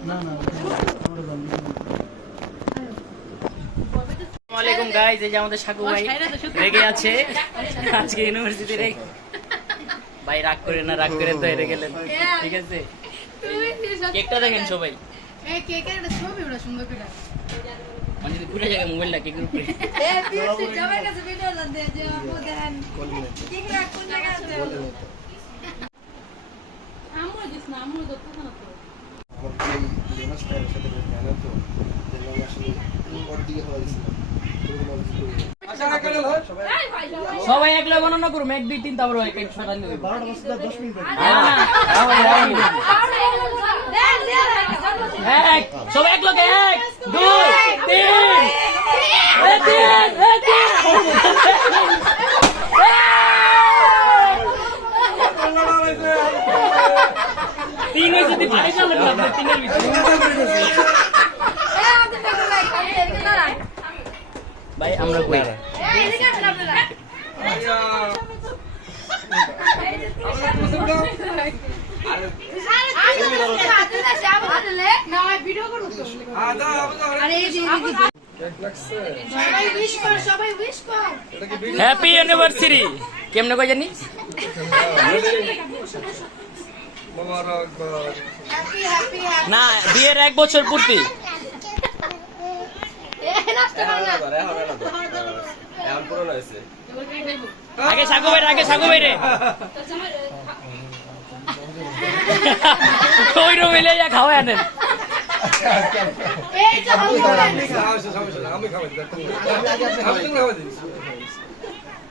আসসালামু আলাইকুম গাইস, এই যে আমাদের সাকু ভাই রেগে আছে আজকে ইউনিভার্সিটি রে। ভাই রাগ করে না, রাগ করে তো হেরে গেলেন, ঠিক আছে? কেকটা দেখেন সবাই। এই কেকের একটা ছবি ওটা সুন্দর করে। মানে যদি পুরো জায়গায় মোবাইল লাগে গ্রুপে। এই পিএসসি জবের কাছে ভিডিও দেন যে আপু দেন। কেক রাখ কোন জায়গা আছে? আমু দিস না, আমু তো কোন না তো। আমার এই লেমাস টাইম সাথে জানা তো যেগুলো আসলে ওর দিকে হওয়া ছিল। সবাই একলা গণনা করুম, 1 2 3 তারপর হয় কেক সরান দেব। 12টা বাজতে 10 মিনিট বাকি। এক সবাই এক লগে 1 2 3 তিন হয়েছে, তুই ভাই চালেন না, তিনের ভিতরে ভাই আমরা কই হ্যাপি ইউনিভার্সিটি কেমনে কই জানি না, বিয়ের 1 বছর পূর্তি। আগে সাগু ভাই, আগে সাগু ভাই রে ওই রো মিলে যা খাওয়া আনেন।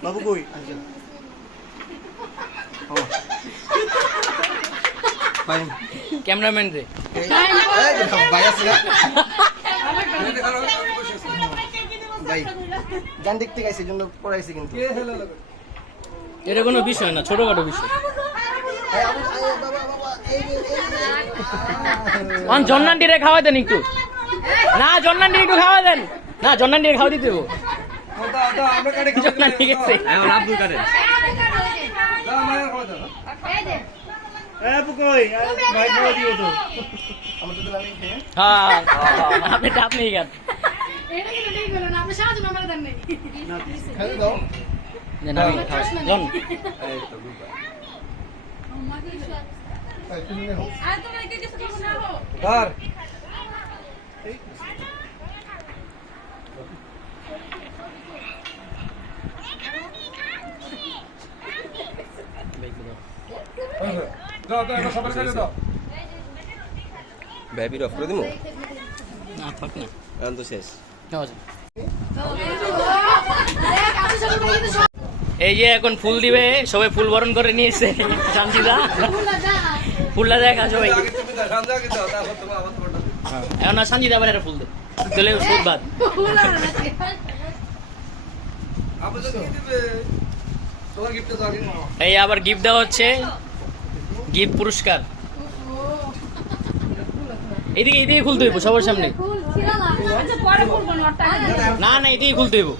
বাবু কই? ভাই ক্যামেরাম্যান রে ভাই আছে না? ভাই গান দেখতে গাইছে জন্য পড়াইছে কিন্তু। এটা কোনো বিষয় না, ছোটখাটো বিষয়। জন্নান্ডি রে খাওয়া দেন একটু, না জন্নান্ডি একটু খাওয়া দেন, না জন্নান্ডি রে খাওয়া দিতে দেবো। জন্নান্ডি গেছে আব্দুল কাদের আপনি টাপ নেই গান বেবি অফ করে দিমু না থাক না, গান তো শেষ। এই যে এখন ফুল দিবে, সবাই ফুল বরণ করে নিয়েছে। শান্তিদা ফুলটা দেখা সবাই, এখন না শান্তিদা আবার একটা ফুল দে চলে ফুল বাদ। এই আবার গিফট দেওয়া হচ্ছে, গিফট পুরস্কার। এদিকে এদিকে খুলতে হইব সবার সামনে, না না এদিকে খুলতে হইব।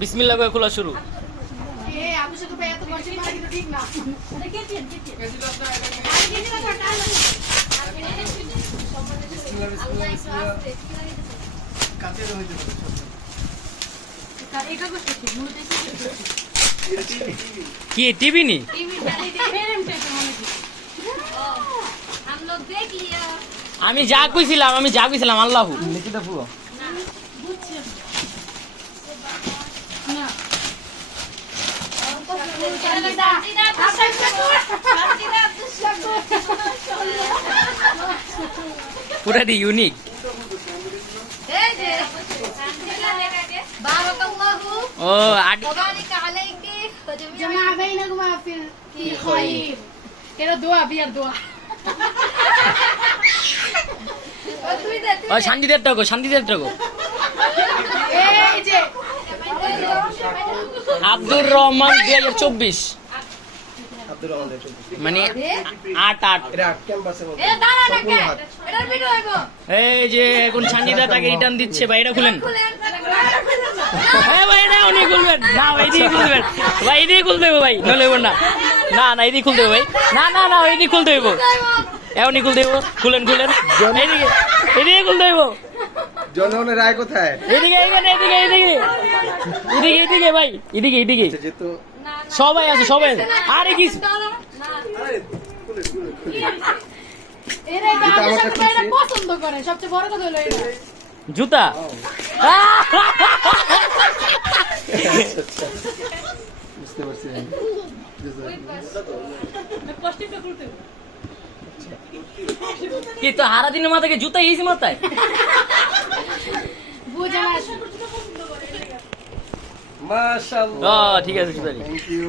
বিসমিল্লাহ করে খোলা শুরু। কি টিভি নি? আমি যা কইছিলাম আল্লাহ পুরা দি ইউনিক। ও শান্তিদের টাকো, শান্তিদের টাকো। আব্দুর রহমান 2024 মানে 8/8। এই যে এখন শান্তিদা তাকে রিটার্ন দিচ্ছে, ভাই এটা খুলেন। ভাই না উনি খুলবেন না, ভাই দিয়ে খুলবেন, ভাই দিয়ে খুলতে হবে ভাই, নলে না না না এদিকে খুলতে হবে ভাই, না না না এদিকে খুলতে হইব, এখনই খুলতে দেবো, খুলেন খুলেন, এদিকে এদিকে খুলতে দেবো, জনগণের রায় কোথায়? এদিকে এদিকে এদিকে এদিকে এদিকে এদিকে ভাই, এদিকে এদিকে যেহেতু সবাই আছে সবাই আছে। আরে কি আরে খুলে খুলে খুলে এরা এটা আমাদের সাথে এটা পছন্দ করে সবচেয়ে বড় কথা হলো এটা জুতা, বুঝতে পারছি কষ্টিটা করতে কি তো হারা দিনের মাথাকে জুতা ইয়েছি মাথায়। বুঝে না মাশাআল্লাহ। ঠিক আছে ঠিক আছে। Thank you.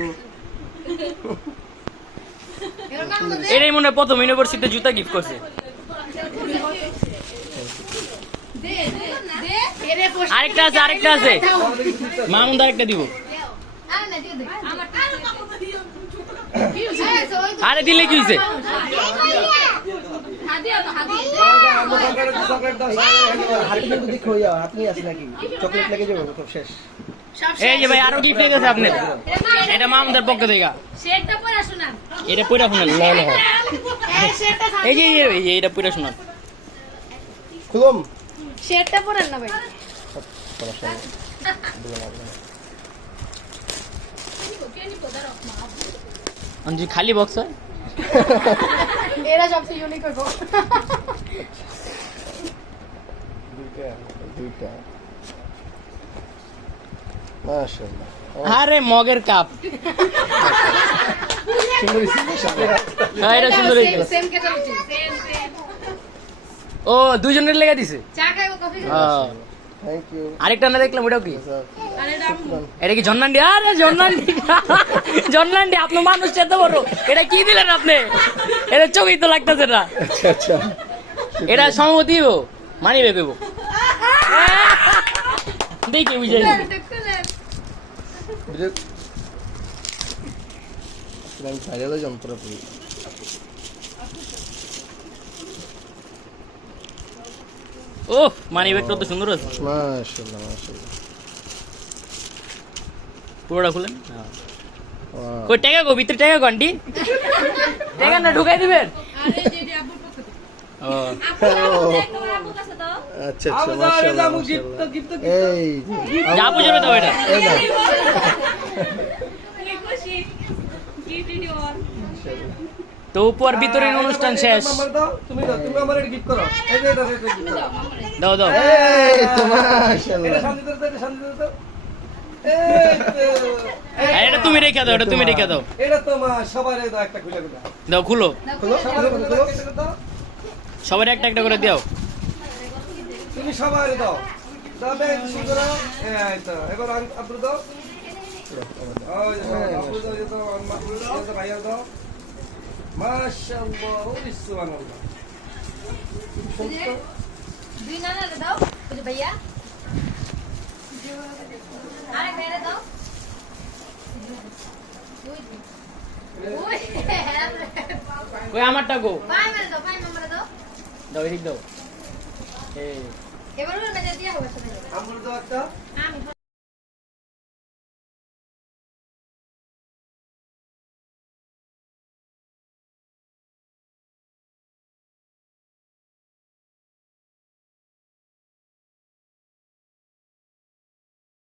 এর নাম হলো এটাই মনে হয় প্রথম ইউনিভার্সিটিতে জুতা গিফট করছে। দে দে দে এরে কষ্ট আরেকটা আছে আরেকটা আছে, মামুন আরেকটা দিব। আরে না দিয়ে দে আমার কি হইছে আরে দিলে কি হয়েছে? হাদিয়া তো হাদিয়া চকলেট দাও। হাতে কিন্তু দেখো যাও, হাতে আছে নাকি? চকলেট লেগে যাবে সব শেষ। এই যে ভাই আরো গিফট হয়ে গেছে আপনার, এটা মামুনের পক্ষ থেকে। শেরটা পরে শুনান এটা পুরা শুনেন, এই শেরটা এই যে এটা পুরা শুনেন। খুলুম। শেরটা পরেন না ভাই সমস্যা নেই। জি খালি বক্স হয়। এরা সবচেয়ে ইউনিক হইব দুইটা মাশাআল্লাহ। আরে মগের কাপ, সুন্দর হইছে। হ্যাঁ এটা সুন্দর হয়েছে। সেম ক্যাটাগরি সেম সেম ও দুজনের লেগে দিছে। চা খাইবো কফি হ্যাঁ। Thank you. আরেকটা না দেখলাম ওটাও কি? আরে এটা এটা কি জন্নান্ডি? আরে জন্নান্ডি, জন্নান্ডি আপনার মানুষ এত বড়, এটা কি দিলেন আপনি? এটা চোখেই তো লাগতেছে না। আচ্ছা আচ্ছা। এটা সম্মতি মানি বেব দেখি বুঝাই আমি ভাইরাল যন্ত্র করি। ও মানি ব্যাগটা তো সুন্দর আছে, মাশাআল্লাহ মাশাআল্লাহ। পুরোটা খুলেন। ওয়াও। কই টাকা গো, ভিতরে টাকা গো আন্টি, টাকা না ঢুকাই দিবেন। আরে যে আব্বুর পক্ষ থেকে ও আব্বুর কাছে দাও আচ্ছা আচ্ছা মাশাআল্লাহ। এই যা বুঝবে তো এটা। এই না তুই খুশি গিফট ইন ইওর তো উপর ভিতরে অনুষ্ঠান শেষ। তুমি আমার এটা গিফট করো। এই যে এটা গিফট করো। দাও দাও। এই তো মাশাআল্লাহ। এটা তুমি রেখে দাও, এটা তুমি রেখে দাও। এটা তো মা সবার দাও একটা খুলে খুলে। দাও খুলো, খুলো সবার খুলো। সবার একটা একটা করে দাও। তুমি সবার দাও। তবে সুন্দর এই তো এবার আব্দুল দাও। ওই আব্দুল দাও, এই তো আব্দুল দাও, এই তো ভাইয়া দাও। মাশাআল্লাহ ওই সুবহানাল্লাহ। দুই নানারে দাও ওই যে ভাইয়া আরে মেরে দাও ওই ওই আমারটা গো, পাই মেরে দাও পাই মেরে দাও দাও এদিক দাও। এই এবার ওর মেজে দিয়া হবে সাথে আব্দুল দাও একটা।